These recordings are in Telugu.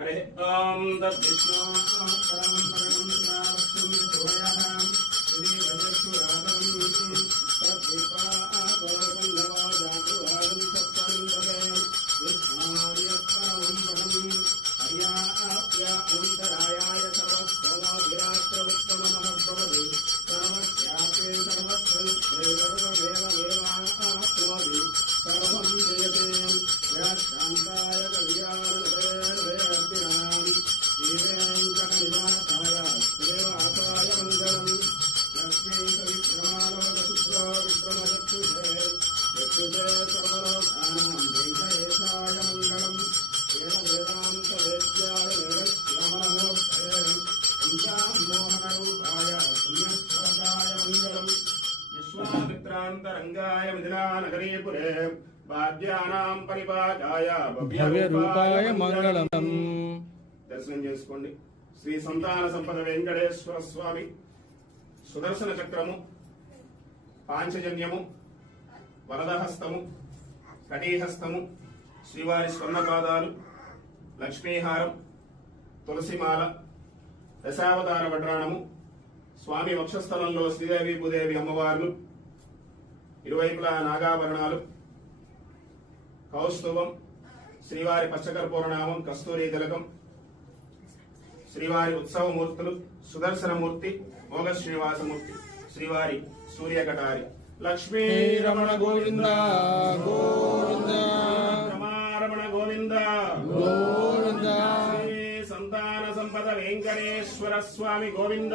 हरे ओम तद्विष्णु परम परम नावस्तुं सुभयाः श्री वजस्सुरादं तद्विपा आगोरकन्दवो जातुवादं सत्संगदे विष्णार्यत्परमं परं हर्या आप्या अनन्तरायाय सर्वस्तोमोऽधिरात्रमुत्तममहद्भवति सर्वस्यापि सर्वस्वनित्ये सर्वमेव सर्वं जयते शान्ताय कल्याणनिधये श्रीवेङ्कटनिवासाय देवासाय मङ्गलम् लक्ष्मीकविक्रमालोकशुक्रो विक्रमचक्षुषे चक्षुषे सर्वलोकानां वेङ्कटेशाय मङ्गलम् वेदवेदान्तवेद्याय वेदश्याममूर्तये पञ्चामोहनरूपाय पुण्यश्लोकाय मङ्गलम् विश्वामित्रान्तरङ्गाय मिथिलानगरीपुरे వాద్యానాం పరిపాకాయ భవ్య రూపాయ మంగళం. దర్శనం చేసుకోండి. శ్రీ సంతాన సంపద వెంకటేశ్వర స్వామి సుదర్శన చక్రము, పాంచజన్యము, వరదహస్తము, కటీహస్తము, శ్రీవారి స్వర్ణపాదాలు, లక్ష్మీహారం, తులసిమాల, దశావతార వడ్రాణము, స్వామి వక్షస్థలంలో శ్రీదేవి భూదేవి అమ్మవార్లు, ఇరువైపులా నాగాభరణాలు, కౌస్తుభం, శ్రీవారి పచ్చకర్పూరనామం, కస్తూరి తిలకం, శ్రీవారి ఉత్సవమూర్తులు, సుదర్శనమూర్తి, మోగ శ్రీనివాసమూర్తి, శ్రీవారి సూర్యకటారి. లక్ష్మీ రమణ గోవింద గోవింద, రమారమణ గోవింద గోవింద, శ్రీ సంతాన సంపద వెంకటేశ్వర స్వామి గోవింద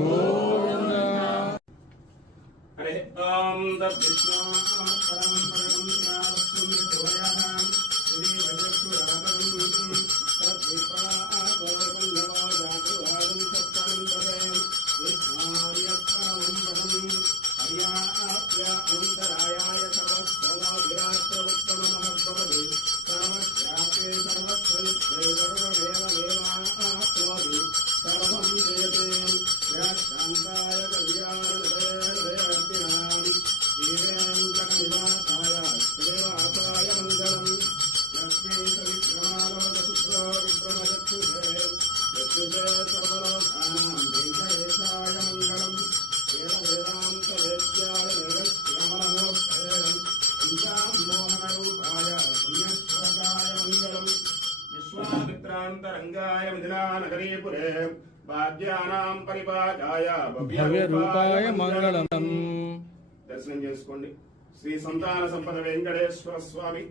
గోవింద. హరే ఓం తద్విష్ణు పరమం పరమం నావస్తుం సుభయాః శ్రీ వజస్సురాదం తద్విపా ఆగోరకల్లవో జాతువాదం సత్సంగదే విష్ణార్యత్పరమం పరం హర్యా ఆప్య అనంతరాయాయ సర్వస్తోమోభిరాత్రముత్తమమహద్భవతి సర్వస్యాపి సర్వస్వనిత్యే సర్వమేవ సర్వం జయతే శాంతాయ కళ్యాణనిధయే శ్రీవేంకటనివాసాయ దేవాసాయ మంగళం. లక్ష్మీకవిక్రమాలోకశుక్రో విక్రమచక్షుషే చక్షుషే సర్వలోకానాం వెంకటేశాయ మంగళం. వేదవేదాంతవేద్యాయ వేదశ్యామమూర్తయే పంచామోహనరూపాయ పుణ్యశ్లోకాయ మంగళం. విశ్వామిత్రాంతరంగాయ మిథిలానగరీపురే వాద్యానాం పరిపాకాయ భవ్య రూపాయ మంగళం. దర్శనం చేసుకోండి. శ్రీ సంతాన సంపద వెంకటేశ్వర స్వామి